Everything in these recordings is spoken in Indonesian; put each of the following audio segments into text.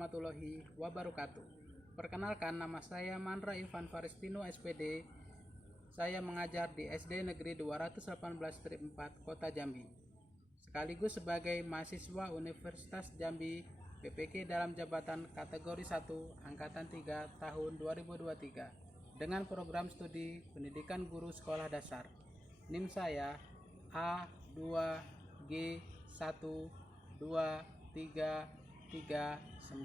warahmatullahi wabarakatuh. Perkenalkan, nama saya Mandra Ivan Faristino SPD. Saya mengajar di SD Negeri 218-4 Kota Jambi. Sekaligus sebagai mahasiswa Universitas Jambi PPK dalam jabatan kategori 1 Angkatan 3 tahun 2023 dengan program studi pendidikan guru sekolah dasar. NIM saya A2G12395.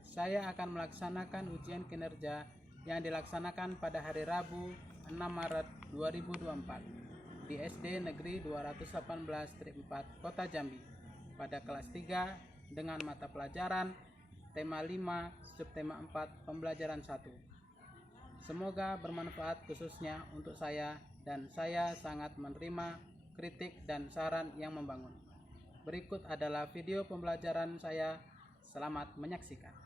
Saya akan melaksanakan ujian kinerja yang dilaksanakan pada hari Rabu 6 Maret 2024 di SD Negeri 218-4 Kota Jambi pada kelas 3 dengan mata pelajaran tema 5 subtema 4 pembelajaran 1. Semoga bermanfaat khususnya untuk saya, dan saya sangat menerima kritik dan saran yang membangun. Berikut adalah video pembelajaran saya. Selamat menyaksikan.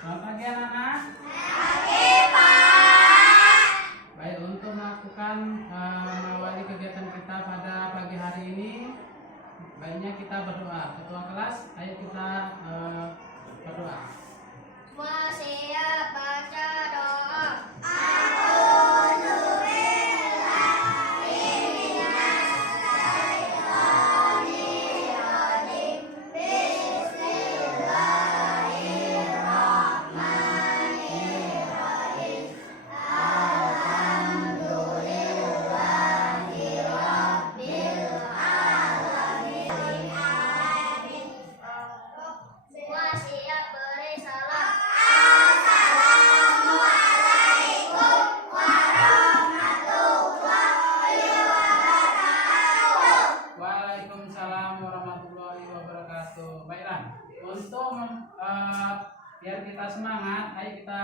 Selamat pagi anak-anak. Pagi Pak. Baik, untuk melakukan mengawali kegiatan kita pada pagi hari ini, baiknya kita berdoa. Ketua kelas, ayo kita berdoa. Siap baca doa. Siap beri salam. Assalamualaikum warahmatullahi wabarakatuh. Waalaikumsalam warahmatullahi wabarakatuh. Baiklah, untuk biar kita semangat, ayo kita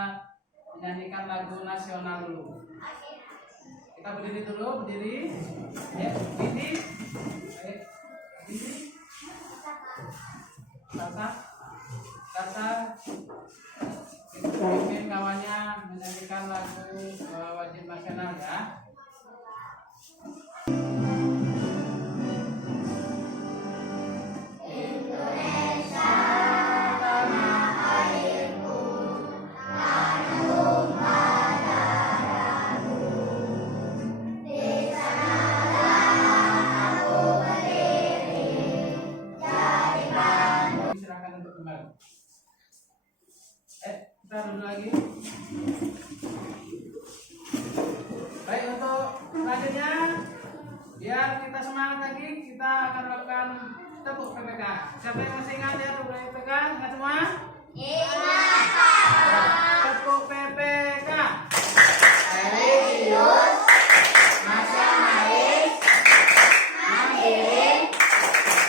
menyanyikan lagu nasional dulu. Kita berdiri dulu, berdiri. Ya, berdiri. Baik, berdiri. Kata kita pimpin kawannya menyanyikan lagu wajib nasional ya. Silakan untuk kembali. Kita dulu lagi. Baik, untuk selanjutnya biar kita semangat lagi, kita akan melakukan tepuk PPK. Siapa yang masih ingat ya tepuk PPK? Ingat semua? Ingat Pak. Tepuk PPK. Serius, Nasionalis, mandiri,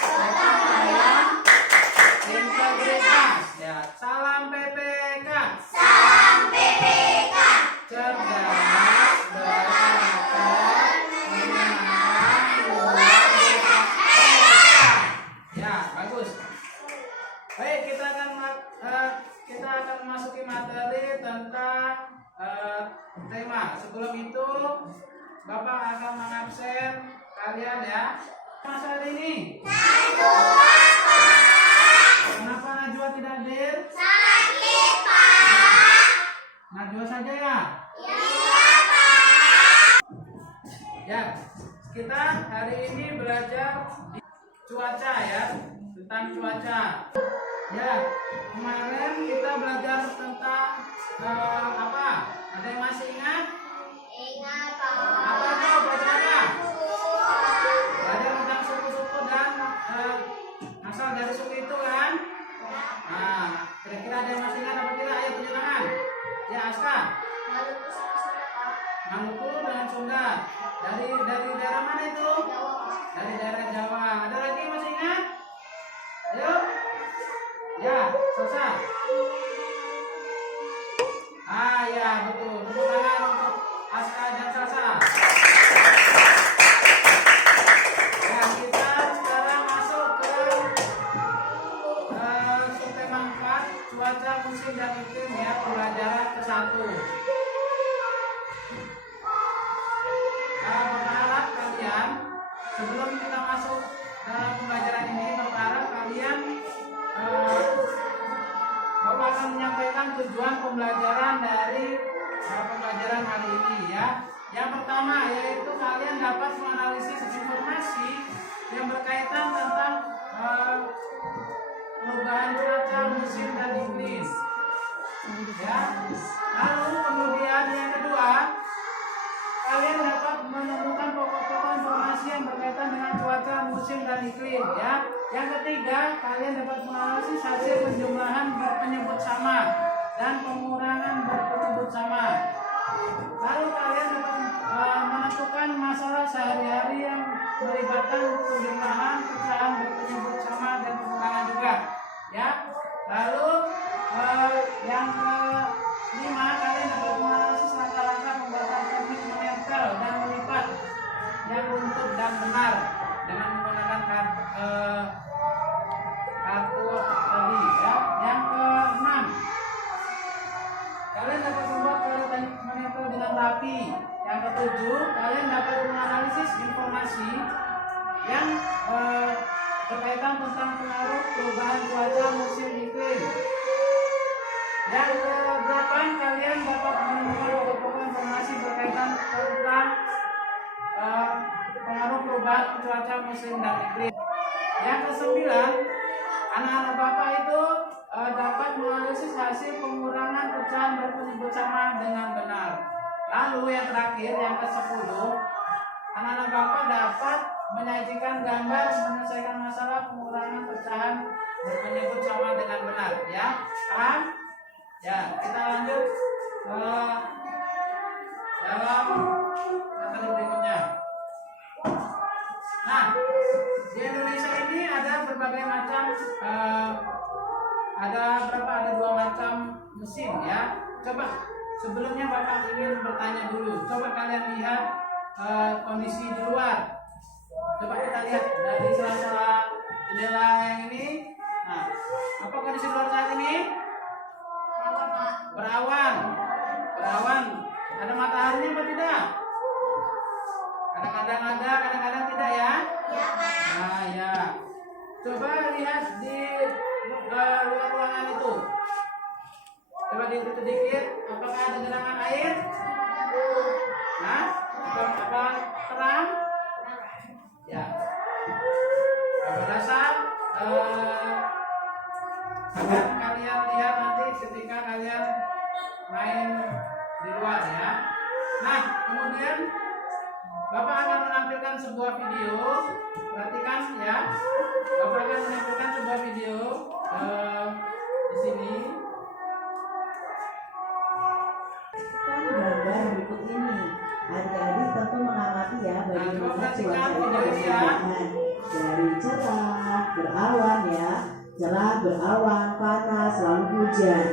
gotong royong, integritas. Ya, salam PPK. salam PPK. Cerdas, berkarakter, menyenangkan, luar biasa. Ya, bagus. Baik, kita akan memasuki materi tentang tema. Sebelum itu, Bapak akan mengabsen kalian ya. Mas hari ini. Najwa Pak. Kenapa Najwa tidak hadir? Sakit Pak. Najwa saja ya. Iya Pak. Ya, kita hari ini belajar di cuaca ya, tentang cuaca. Ya, kemarin kita belajar tentang apa? Ada yang masih ingat? Ingat Pak. Apa itu? Belajar apa? Belajar tentang suku-suku dan asal dari suku itu kan? Nah, kira-kira ada yang masih ingat apa tidak? Ayo tunjuk tangan. Ya, Aska. Maluku sama Sunda Pak. Maluku dengan Sunda. Dari daerah mana itu? Jawa Pak. Dari daerah Jawa. Ada lagi yang masih ingat? Ayo. Ya, selesai. Ya betul. Tepuk tangan untuk Aska dan Salsa. Ya, kita sekarang masuk ke subtema 4, cuaca, musim dan iklim ya, pembelajaran ke-1. Berharap kalian sebelum kita masuk dalam pembelajaran ini, berharap kalian Bapak akan menyampaikan tujuan pembelajaran dari pembelajaran hari ini ya. Yang pertama yaitu kalian dapat menganalisis informasi yang berkaitan tentang perubahan cuaca, musim dan iklim. Ya. Lalu kemudian yang kedua, kalian dapat menemukan pokok-pokok informasi yang berkaitan dengan cuaca, musim dan iklim ya. Yang ketiga, kalian dapat menganalisis hasil penjumlahan berpenyebut sama dan pengurangan berpenyebut sama. Lalu kalian dapat menentukan masalah sehari-hari yang melibatkan penjumlahan, pecahan berpenyebut sama dan pengurangan juga ya. Lalu yang kelima, kalian dapat menganalisis langkah-langkah pembuatan teknik menempel dan melipat yang runtut dan benar dengan menggunakan kartu tadi ya. Yang keenam, kalian dapat membuat kartu teknik menempel dengan rapi. Yang ketujuh, kalian dapat menganalisis informasi yang berkaitan tentang pengaruh perubahan cuaca, musim, iklim. Yang ke-8, kalian dapat menemukan pokok-pokok informasi berkaitan tentang pengaruh perubahan cuaca, musim, dan iklim. Yang ke-9, anak-anak Bapak itu dapat menganalisis hasil pengurangan pecahan berpenyebut sama dengan benar. Lalu yang terakhir, yang ke-10, anak-anak Bapak dapat menyajikan gambar menyelesaikan masalah pengurangan pecahan berpenyebut sama dengan benar ya. Paham? Ya, kita lanjut dalam materi berikutnya. Nah, di Indonesia ini ada berbagai macam ada 2 macam musim ya. Coba sebelumnya Bapak ingin bertanya dulu. Coba kalian lihat kondisi di luar. Coba kita lihat dari sela-sela jendela yang ini. Nah, apa kondisi luar saat ini? Berawan. Ada mataharinya apa tidak? Kadang-kadang ada, kadang-kadang tidak ya? Ya, Pak. Nah, ya. Coba lihat di luar ruangan itu. Coba dihitung sedikit, apakah ada genangan air? Nah, apa terang? Ya. Apa rasa? Akan kalian lihat nanti ketika kalian main di luar ya. Nah, kemudian Bapak akan menampilkan sebuah video. Perhatikan ya. Bapak akan menampilkan sebuah video di sini. Gambar berikut ini, adik-adik tentu mengamati ya bagaimana cuaca itu berperubahan dari cerah, berawan ya, cerah, berawan, panas, lalu hujan.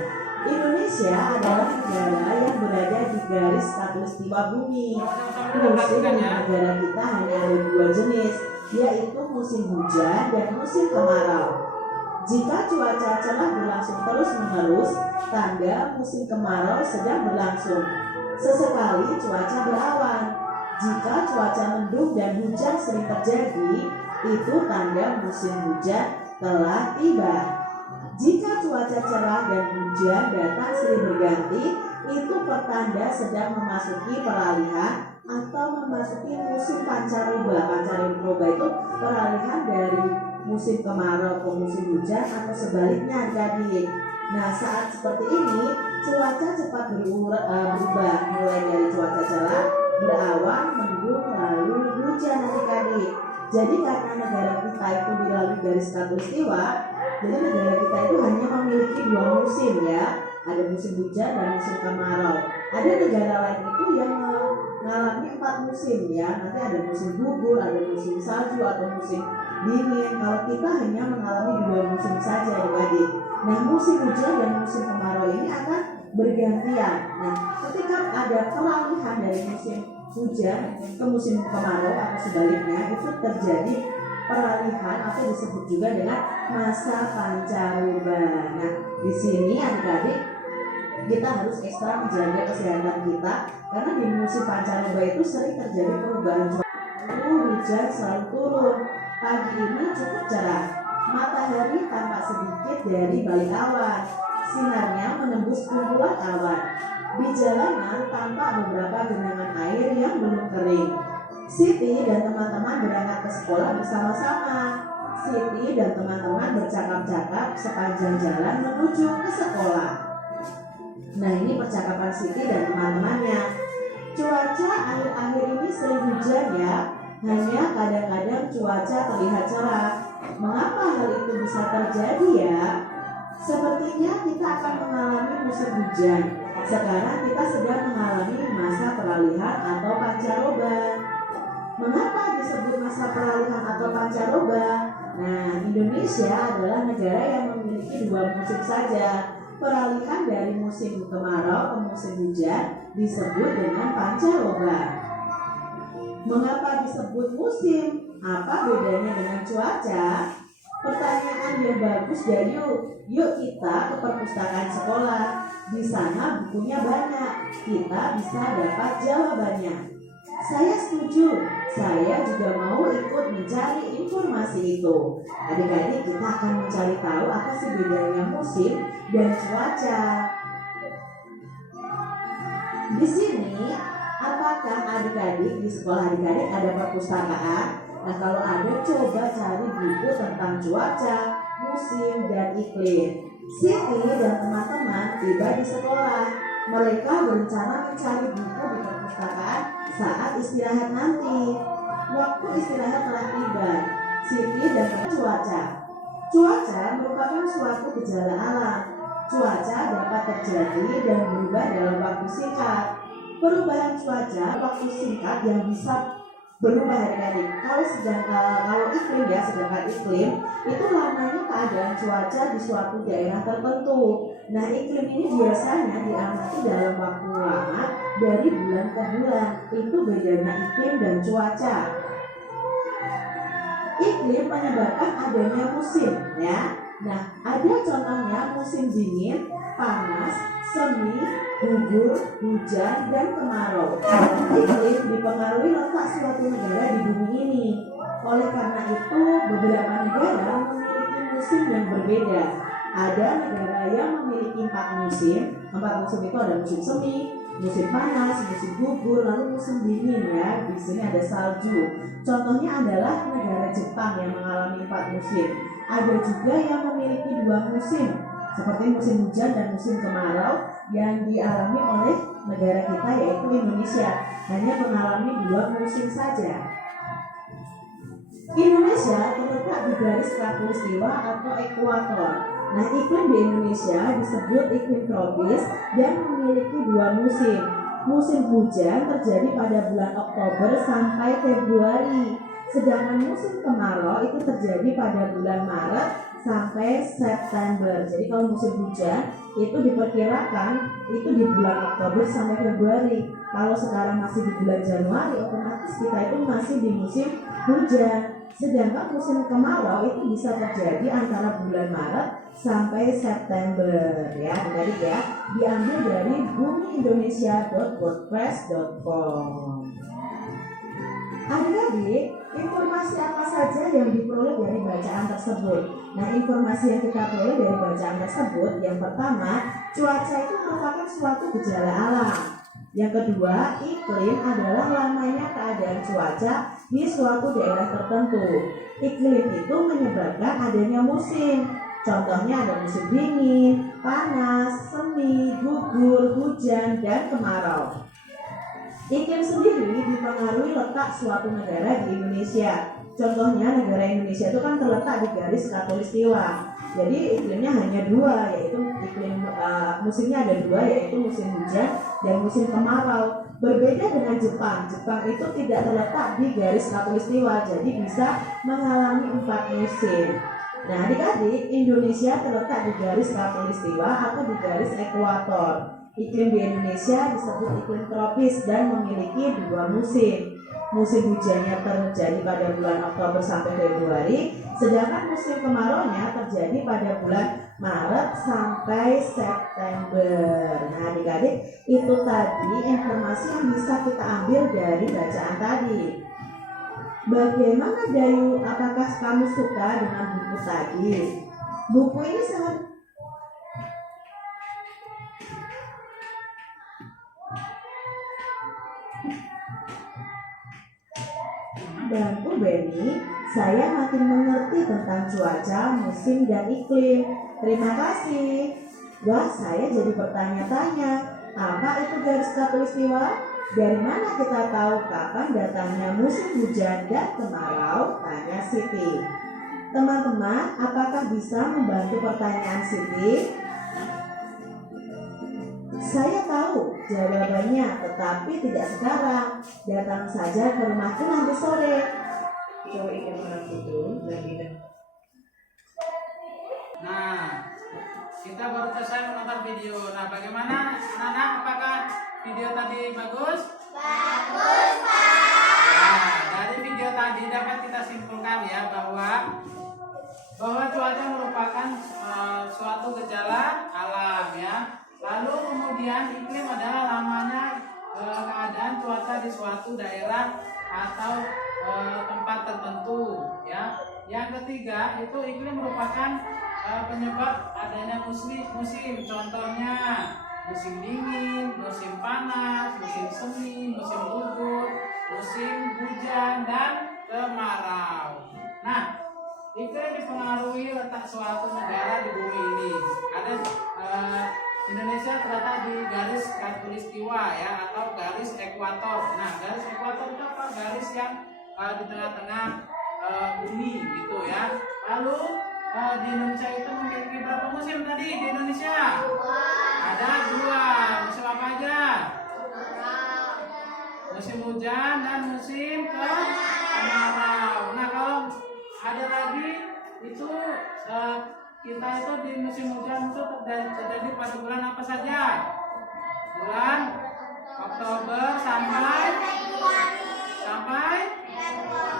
Indonesia adalah negara yang berada di garis khatulistiwa bumi. Musim di negara kita hanya ada 2 jenis, yaitu musim hujan dan musim kemarau. Jika cuaca cerah berlangsung terus-menerus, tanda musim kemarau sedang berlangsung. Sesekali cuaca berawan. Jika cuaca mendung dan hujan sering terjadi, itu tanda musim hujan telah tiba. Jika cuaca cerah dan hujan datang silih berganti, itu pertanda sedang memasuki peralihan atau memasuki musim pancaroba. Pancaroba itu peralihan dari musim kemarau ke musim hujan atau sebaliknya adik-adik. Nah, saat seperti ini cuaca cepat berubah mulai dari cuaca cerah, berawan, mendung, lalu hujan adik-adik. Jadi karena negara kita itu dilalui garis khatulistiwa, jadi negara kita itu hanya memiliki 2 musim ya. Ada musim hujan dan musim kemarau. Ada negara lain itu yang mengalami 4 musim ya. Nanti ada musim gugur, ada musim salju atau musim dingin. Kalau kita hanya mengalami 2 musim saja adik-adik. Nah, musim hujan dan musim kemarau ini akan bergantian. Nah, ketika ada peralihan dari musim hujan ke musim kemarau atau sebaliknya, itu terjadi peralihan atau disebut juga dengan masa pancaroba. Nah, di sini adik-adik kita harus ekstra menjaga kesehatan kita karena di musim pancaroba itu sering terjadi perubahan cuaca. Hujan selalu turun. Pagi ini cukup cerah. Matahari tampak sedikit dari balik awan. Sinarnya menembus kumpulan awan. Di jalanan tampak beberapa genangan air yang belum kering. Siti dan teman-teman berangkat ke sekolah bersama-sama. Siti dan teman-teman bercakap-cakap sepanjang jalan menuju ke sekolah. Nah, ini percakapan Siti dan teman-temannya. Cuaca akhir-akhir ini sering hujan ya. Hanya kadang-kadang cuaca terlihat cerah. Mengapa hal itu bisa terjadi ya? Sepertinya kita akan mengalami musim hujan. Sekarang kita sedang mengalami masa peralihan atau pancaroba. Mengapa disebut masa peralihan atau pancaroba? Nah, Indonesia adalah negara yang memiliki 2 musim saja. Peralihan dari musim kemarau ke musim hujan disebut dengan pancaroba. Mengapa disebut musim? Apa bedanya dengan cuaca? Pertanyaan yang bagus ya, yuk kita ke perpustakaan sekolah. Di sana bukunya banyak. Kita bisa dapat jawabannya. Saya setuju. Saya juga mau ikut mencari informasi itu. Adik-adik, kita akan mencari tahu apa sih bedanya musim dan cuaca. Di sini, apakah adik-adik di sekolah adik-adik ada perpustakaan? Nah, kalau ada, coba cari buku tentang cuaca, musim, dan iklim. Siti dan teman-teman tiba di sekolah. Mereka berencana mencari buku di perpustakaan saat istirahat nanti. Waktu istirahat telah tiba. Siti dan cuaca. Cuaca merupakan suatu gejala alam. Cuaca dapat terjadi dan berubah dalam waktu singkat. Perubahan cuaca waktu singkat yang bisa berubah adik-adik. Kalau iklim ya, sedangkan iklim itu lamanya keadaan cuaca di suatu daerah tertentu. Nah, iklim ini biasanya diamati dalam waktu lama dari bulan ke bulan. Itu bedanya iklim dan cuaca. Iklim menyebabkan adanya musim ya. Nah, ada contohnya musim dingin, panas, semi, gugur, hujan, dan kemarau. Iklim dipengaruhi letak suatu negara di bumi ini. Oleh karena itu, beberapa negara memiliki musim yang berbeda. Ada negara yang memiliki 4 musim. 4 musim itu ada musim semi, musim panas, musim gugur, lalu musim dingin ya. Di sini ada salju. Contohnya adalah negara Jepang yang mengalami 4 musim. Ada juga yang memiliki 2 musim, seperti musim hujan dan musim kemarau yang dialami oleh negara kita yaitu Indonesia. Hanya mengalami 2 musim saja. Indonesia terletak di garis khatulistiwa atau ekuator. Nah, iklim di Indonesia disebut iklim tropis dan memiliki 2 musim. Musim hujan terjadi pada bulan Oktober sampai Februari. Sedangkan musim kemarau itu terjadi pada bulan Maret sampai September. Jadi kalau musim hujan itu diperkirakan itu di bulan Oktober sampai Februari. Kalau sekarang masih di bulan Januari, otomatis kita itu masih di musim hujan. Sedangkan musim kemarau itu bisa terjadi antara bulan Maret sampai September ya, adik-adik ya. Diambil dari bumiindonesia.wordpress.com. Adik-adik, informasi apa saja yang diperoleh dari bacaan tersebut? Nah, informasi yang kita peroleh dari bacaan tersebut, yang pertama, cuaca itu merupakan suatu gejala alam. Yang kedua, iklim adalah lamanya keadaan cuaca di suatu daerah tertentu. Iklim itu menyebabkan adanya musim. Contohnya ada musim dingin, panas, semi, gugur, hujan, dan kemarau. Iklim sendiri dipengaruhi letak suatu negara di Indonesia. Contohnya negara Indonesia itu kan terletak di garis khatulistiwa. Jadi iklimnya hanya 2, yaitu musimnya ada 2, yaitu musim hujan dan musim kemarau. Berbeda dengan Jepang. Jepang itu tidak terletak di garis khatulistiwa, jadi bisa mengalami 4 musim. Nah, adik-adik, Indonesia terletak di garis khatulistiwa atau di garis ekuator. Iklim di Indonesia disebut iklim tropis dan memiliki 2 musim. Musim hujannya terjadi pada bulan Oktober sampai Februari, sedangkan musim kemaraunya terjadi pada bulan Maret sampai September. Nah, adik-adik, itu tadi informasi yang bisa kita ambil dari bacaan tadi. Bagaimana Dayu? Apakah kamu suka dengan buku tadi? Buku ini sangat bantu Benny, saya makin mengerti tentang cuaca, musim, dan iklim. Terima kasih. Wah, saya jadi bertanya-tanya, apa itu garis khatulistiwa? Dari mana kita tahu kapan datangnya musim hujan dan kemarau? Tanya Siti. Teman-teman, apakah bisa membantu pertanyaan Siti? Saya tahu jawabannya, tetapi tidak sekarang. Datang saja ke rumahku nanti sore. Coba ingin orang itu lagi. Nah, kita baru selesai menonton video. Nah, bagaimana anak-anak? Apakah video tadi bagus? Bagus, Pak. Nah, dari video tadi dapat kita simpulkan ya bahwa cuaca merupakan suatu gejala alam ya. Lalu kemudian iklim adalah namanya keadaan cuaca di suatu daerah atau tempat tertentu ya. Yang ketiga itu iklim merupakan penyebab adanya musim. Contohnya musim dingin, musim panas, musim semi, musim gugur, musim hujan dan kemarau. Nah, iklim dipengaruhi letak suatu negara di bumi ini. Ada Indonesia terletak di garis khatulistiwa ya atau garis ekuator. Nah, garis ekuator itu apa? Garis yang di tengah-tengah bumi gitu ya. Lalu di Indonesia itu memiliki berapa musim tadi di Indonesia? Ada 2. Musim apa aja? Musim hujan dan musim kemarau. Nah, kalau ada lagi itu kita itu di musim hujan itu terjadi pada bulan apa saja? Bulan Oktober sampai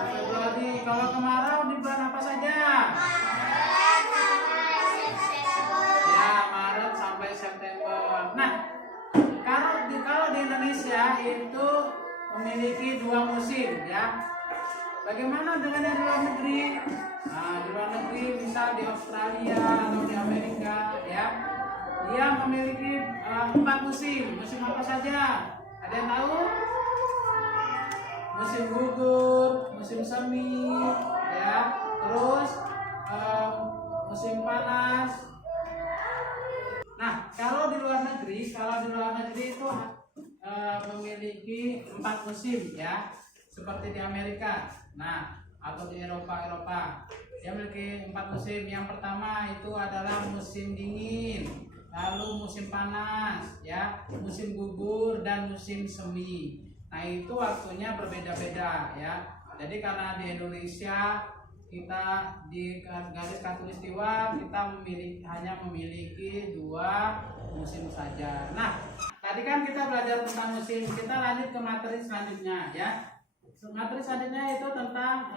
Februari. Kalau kemarau di bulan apa saja? Ya, Maret sampai September. Nah, kalau di Indonesia itu memiliki 2 musim ya. Bagaimana dengan yang di luar negeri? Nah, di luar negeri misal di Australia atau di Amerika ya, dia memiliki 4 musim. Musim apa saja? Ada yang tahu? Musim gugur, musim semi, ya, terus musim panas. Nah, kalau di luar negeri itu memiliki 4 musim ya, seperti di Amerika. Nah, atau di Eropa, dia memiliki 4 musim. Yang pertama itu adalah musim dingin, lalu musim panas, ya, musim gugur dan musim semi. Nah, itu waktunya berbeda-beda ya. Jadi karena di Indonesia kita di garis khatulistiwa kita hanya memiliki 2 musim saja. Nah, tadi kan kita belajar tentang musim. Kita lanjut ke materi selanjutnya ya. Materi selanjutnya itu tentang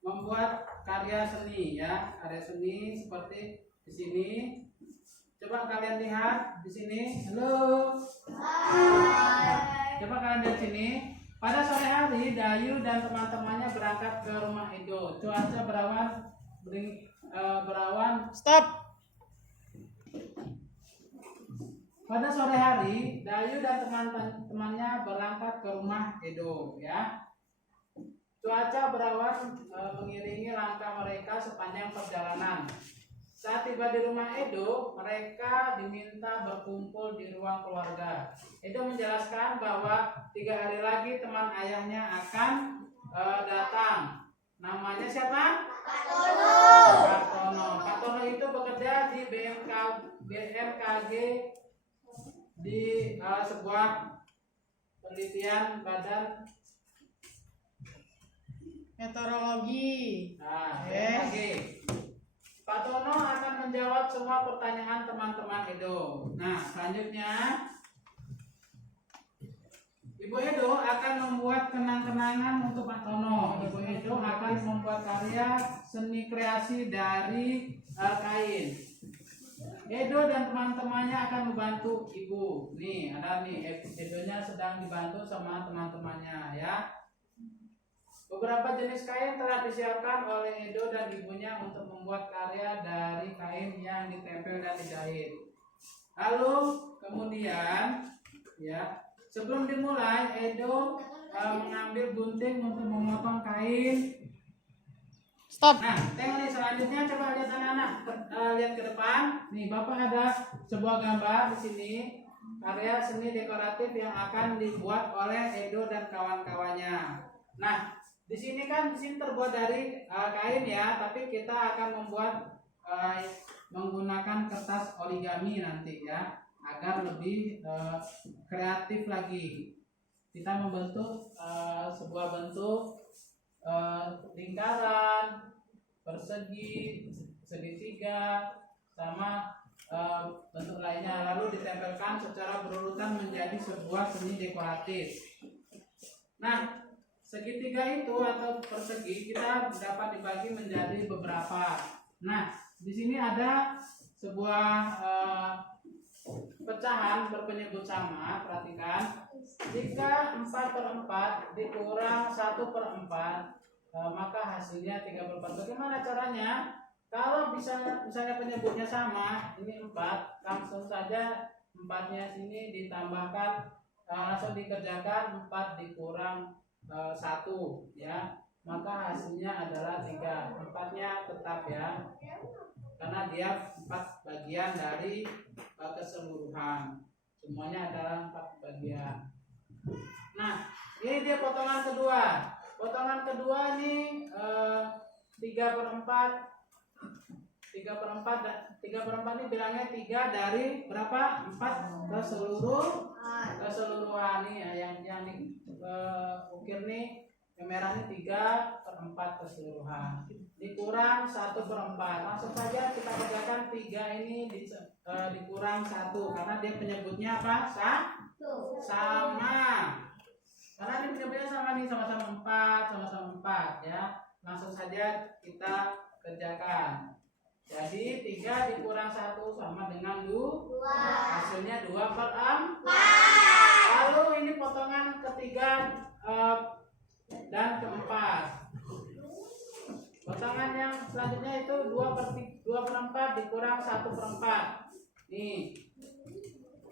membuat karya seni ya. Karya seni seperti di sini. Coba kalian lihat di sini. Halo. Coba kalian lihat sini. Pada sore hari Dayu dan teman-temannya berangkat ke rumah Edo. Cuaca berawan. Stop. Pada sore hari Dayu dan teman-temannya berangkat ke rumah Edo ya. Cuaca berawan mengiringi langkah mereka sepanjang perjalanan. Saat tiba di rumah Edo, mereka diminta berkumpul di ruang keluarga. Edo menjelaskan bahwa 3 hari lagi teman ayahnya akan datang. Namanya siapa? Pak Tono. Pak Tono itu bekerja di BMKG di sebuah penelitian badan meteorologi. BMKG. Pak Tono akan menjawab semua pertanyaan teman-teman Edo. Nah, selanjutnya Ibu Edo akan membuat kenang-kenangan untuk Pak Tono. Ibu Edo akan membuat karya seni kreasi dari kain. Edo dan teman-temannya akan membantu Ibu. Nih, ada nih Edonya sedang dibantu sama teman-temannya ya. Beberapa jenis kain telah disiapkan oleh Edo dan ibunya untuk membuat karya dari kain yang ditempel dan dijahit. Lalu kemudian ya, sebelum dimulai Edo mengambil gunting untuk memotong kain. Stop. Nah, tengok nih selanjutnya, coba lihat anak-anak, lihat ke depan. Nih, Bapak ada sebuah gambar di sini, karya seni dekoratif yang akan dibuat oleh Edo dan kawan-kawannya. Nah, di sini terbuat dari kain ya, tapi kita akan membuat menggunakan kertas origami nanti ya, agar lebih kreatif lagi. Kita membentuk sebuah bentuk lingkaran, persegi, segitiga, sama bentuk lainnya, lalu ditempelkan secara berurutan menjadi sebuah seni dekoratif. Nah, segitiga itu atau persegi kita dapat dibagi menjadi beberapa. Nah, di sini ada sebuah pecahan berpenyebut sama. Perhatikan, jika 4/4 dikurang 1/4, maka hasilnya 3/4. Bagaimana caranya? Kalau misalnya penyebutnya sama, ini 4, langsung saja 4-nya sini ditambahkan, langsung dikerjakan 4 dikurang 1 ya, maka hasilnya adalah 3. 4-nya tetap ya, karena dia 4 bagian dari keseluruhan, semuanya adalah 4 bagian. Nah, ini dia potongan kedua. Potongan kedua nih 3/4. 3/4 ini bilangnya 3 dari berapa? 4 keseluruhan nih ya, yang ukir nih yang merah ini 3/4 keseluruhan dikurang 1/4. Langsung saja kita kerjakan 3 ini dikurang 1, karena dia penyebutnya apa? Sama. Karena ini penyebutnya sama nih, sama-sama 4 ya. Langsung saja kita kerjakan. Jadi 3 dikurang 1 sama dengan 2. Hasilnya 2/4. Lalu ini potongan ketiga dan keempat. Potongan yang selanjutnya itu 2/4 dikurang 1/4. Nih,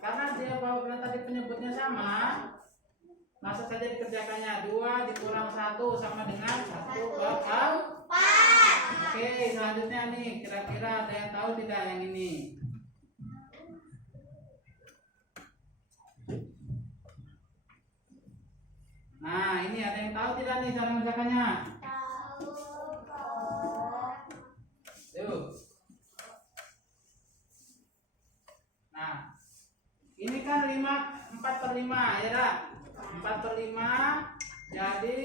karena dia bahwa tadi penyebutnya sama, langsung saja dikerjakannya. 2 dikurang 1 sama dengan 1/4. Oke, selanjutnya nih, kira-kira ada yang tahu tidak yang ini? Nah, ini ada yang tahu tidak nih cara mengerjakannya? Tuh. Nah, ini kan 4/5 ya dah. 4/5 jadi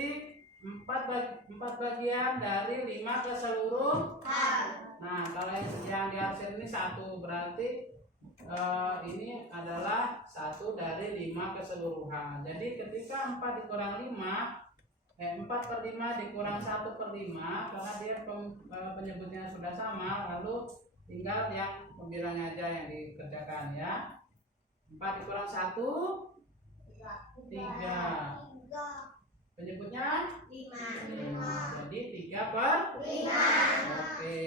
4 bagian dari 5 keseluruhan. Nah, kalau yang di hasil ini 1, berarti ini adalah 1 dari 5 keseluruhan. Jadi ketika 4 dikurang 5, 4/5 dikurang 1/5, karena dia penyebutnya sudah sama, lalu tinggal yang pembilangnya aja yang dikerjakan ya. 4 dikurang 1, 3. Penyebutnya 5. Jadi 3/5. Oke.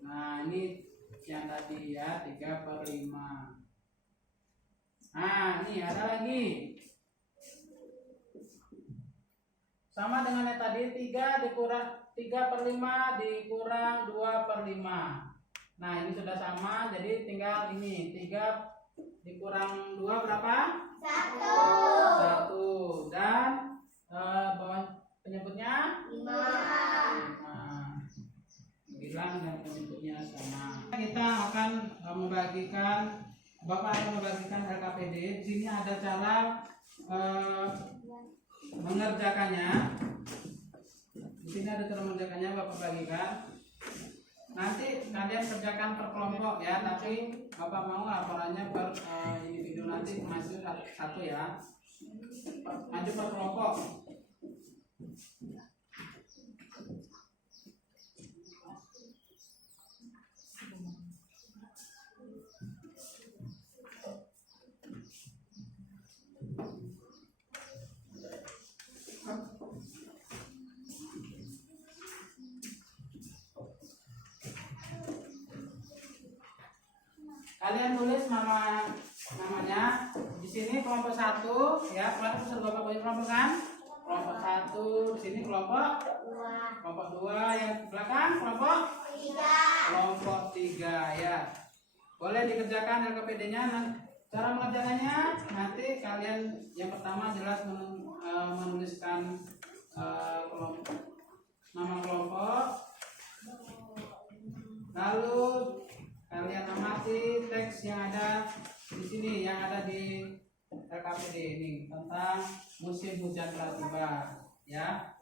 Nah, ini yang tadi ya, 3/5. Nah, ini ada lagi. Sama dengan yang tadi, 3/5 dikurang 2/5. Nah, ini sudah sama, jadi tinggal ini 3 dikurang 2 berapa? 1. Dan bawah penyebutnya 5. Bilang dan penyebutnya sama. Kita akan Bapak akan membagikan LKPD. Di sini ada cara mengerjakannya. Di sini ada cara mengerjakannya, Bapak bagikan. Nanti kalian kerjakan per kelompok ya, tapi Bapak mau laporannya per individu, nanti maju satu ya. Maju per kelompok. Kalian tulis namanya di sini kelompok 1 ya. Kemarin pesan Bapak punya kelompok kan? Kelompok 1 di sini kelompok 2 yang belakang kelompok 3 ya. Boleh dikerjakan LKPD-nya. Cara mengerjakannya nanti kalian yang pertama jelas menuliskan nama kelompok, lalu kalian amati teks yang ada di sini, yang ada di LKPD ini tentang musim hujan telah tiba ya.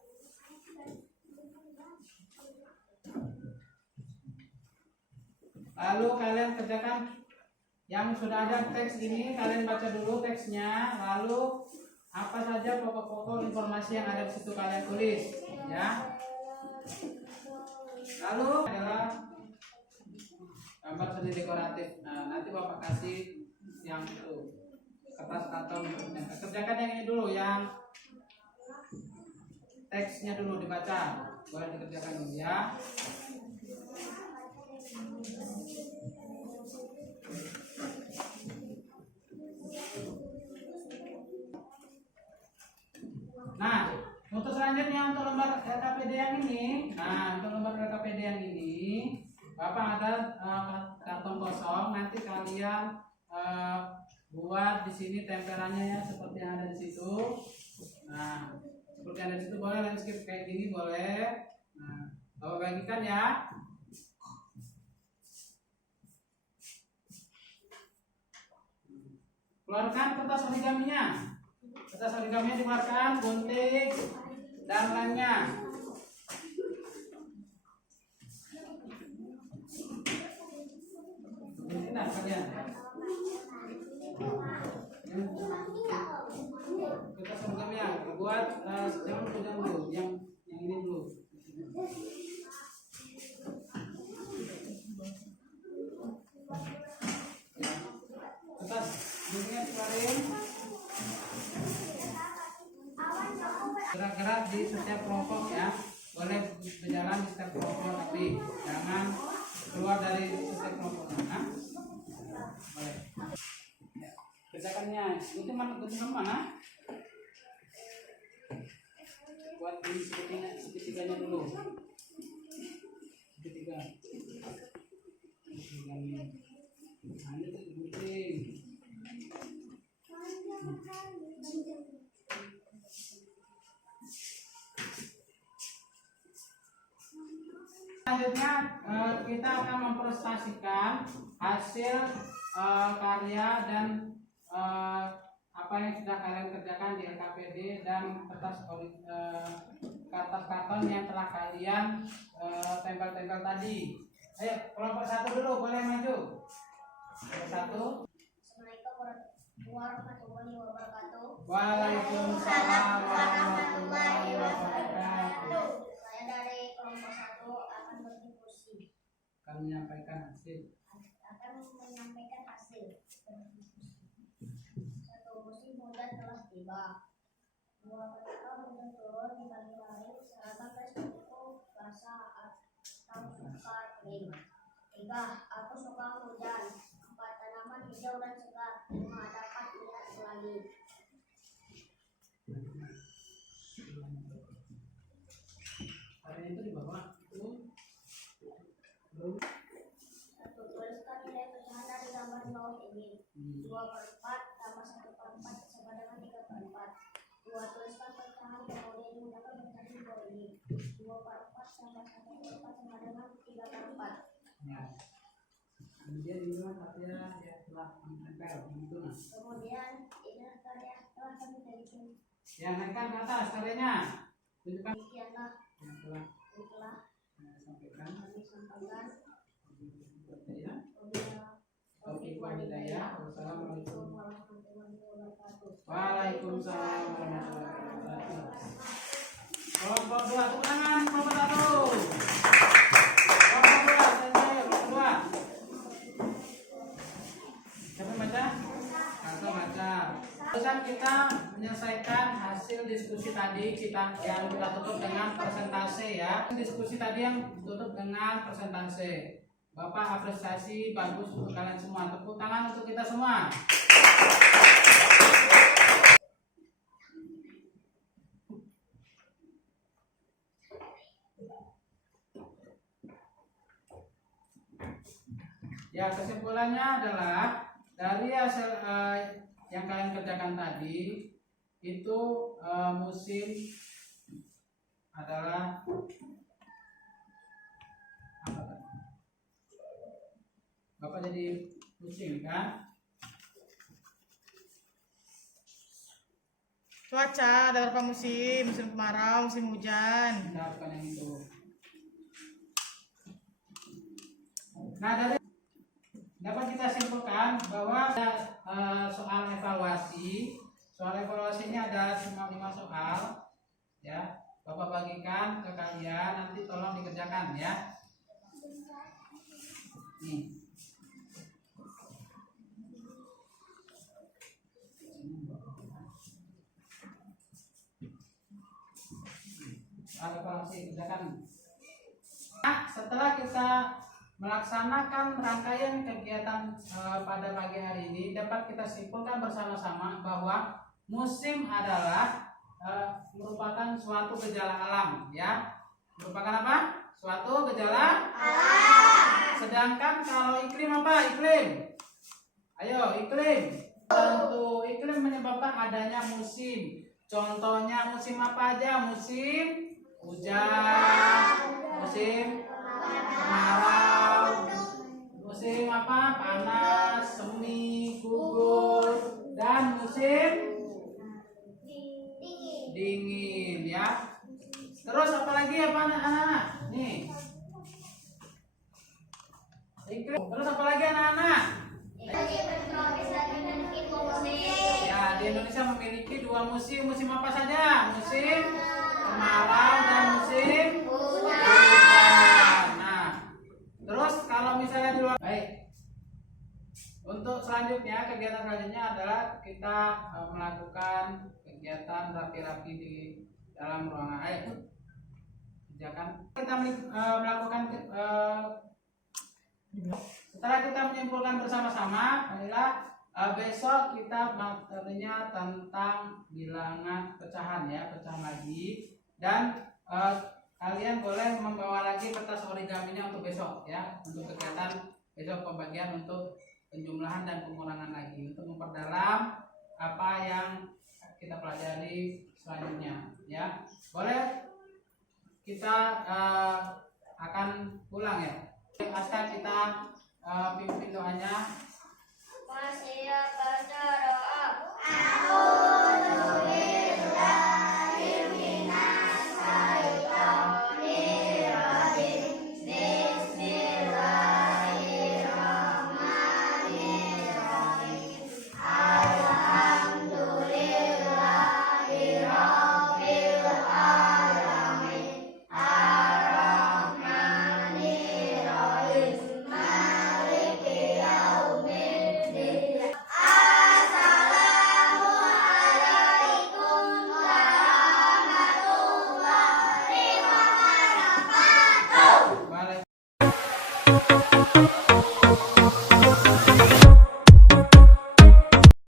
Lalu kalian kerjakan yang sudah ada teks ini, kalian baca dulu teksnya, lalu apa saja pokok-pokok informasi yang ada di situ kalian tulis ya. Lalu adalah gambar seni dekoratif. Nah, nanti Bapak kasih yang itu kertas karton berikutnya. Kerjakan yang ini dulu, yang teksnya dulu dibaca. Boleh dikerjakan dulu ya. Nah, untuk selanjutnya untuk lembar LKPD yang ini. Nah, untuk lembar LKPD yang ini Bapak ada karton kosong, nanti kalian buat di sini tempelannya ya seperti yang ada di situ. Nah, seperti yang ada di situ, boleh landscape kayak gini boleh. Nah, Bapak bagikan ya. Keluarkan kertas origaminya. Kertas origaminya dikeluarkan, gunting dan lemnya. Nah, kalian kertas origaminya buat jangan dulu, yang ini dulu. Kertas guntingnya keluarin. Gerak-gerak di setiap kelompok ya. Boleh berjalan di setiap kelompok, tapi jangan keluar dari setiap kelompok. Nah, boleh. Ya. Kerjakannya. Gunting mana? Buat ini segitiganya dulu. Segitiga. Nah, ini gunting. Selanjutnya kita akan mempresentasikan hasil karya dan apa yang sudah kalian kerjakan di LKPD dan kertas karton yang telah kalian tempel-tempel tadi. Ayo, kelompok 1 dulu, boleh maju. Kelompok 1. Assalamualaikum warahmatullahi wabarakatuh. Waalaikumsalam warahmatullahi wabarakatuh. Saya dari kelompok 1 akan berdiskusi. Akan menyampaikan hasil. Satu, musim hujan telah tiba. 2, ketika hujan turun di pagi hari, seragam dan sepatu basah atau suka kering. 3, aku suka hujan. 4, tanaman hijau dan segar. 5, dapat melihat lagi. Hari itu di bawah itu belum. 1, tuliskan nilai pecahan dari gambar di bawah ini. 2/4 tambah 1/4 sama dengan 3/4. 2, tuliskan pecahan kemudian menggunakan pecahan di bawah ini. 2/4 tambah 1/4 sama dengan 3/4. Ya. Kemudian ini karya ya telah menempel gitu nah. Kemudian ini karya telah kami jadikan. Ya, naikkan ke atas karyanya. Tunjukkan. Demikianlah yang telah telah sampaikan. kami sampaikan. Ya. Taufik walhidayah. Wassalamualaikum warahmatullahi wabarakatuh. Waalaikumsalam warahmatullahi wabarakatuh. Kelompok 2 tepuk tangan, kelompok 1. Kelompok 2, kelompok 2. Siapa yang baca? Kakak baca. Terusan kita menyelesaikan hasil diskusi tadi yang kita tutup dengan persentase ya. Diskusi tadi yang tutup dengan persentase. Bapak apresiasi bagus untuk kalian semua. Tepuk tangan untuk kita semua. Ya, kesimpulannya adalah dari hasil yang kalian kerjakan tadi itu musim adalah apa tadi? Bapak jadi pusing kan? Cuaca ada berapa musim? Musim kemarau, musim hujan. Nah, bukan yang itu. Nah, dari dapat kita simpulkan bahwa ada soal evaluasi. Soal evaluasi ini ada cuma 5 soal, ya. Bapak bagikan ke kalian, nanti tolong dikerjakan ya. Nih. Soal evaluasi kerjakan. Nah, setelah kita melaksanakan rangkaian kegiatan pada pagi hari ini, dapat kita simpulkan bersama-sama bahwa musim adalah merupakan suatu gejala alam, ya. Merupakan apa? Suatu gejala alam. Sedangkan kalau iklim apa? Iklim. Ayo, iklim. Tentu iklim menyebabkan adanya musim. Contohnya musim apa aja? Musim hujan, musim kemarau, musim apa? Panas, semi, gugur, dan musim dingin ya. Terus apa lagi apa anak-anak? Nih. Iklim. Terus apa lagi anak-anak? Ya, di Indonesia memiliki 2 musim. Musim apa saja? Musim kemarau dan musim hujan. Nah, terus kalau misalnya di luar, baik. Untuk selanjutnya, kegiatan selanjutnya adalah kita melakukan kegiatan rapi-rapi di dalam ruangan. Ayo, kerjakan. Kita melakukan setelah kita menyimpulkan bersama-sama adalah besok kita materinya tentang bilangan pecahan ya, pecahan lagi, dan kalian boleh membawa lagi kertas origaminya untuk besok ya, untuk kegiatan besok pembagian untuk penjumlahan dan pengurangan lagi untuk memperdalam apa yang kita pelajari selanjutnya ya. Boleh kita akan pulang ya. Pasca kita pimpin doanya. Masih baca doa.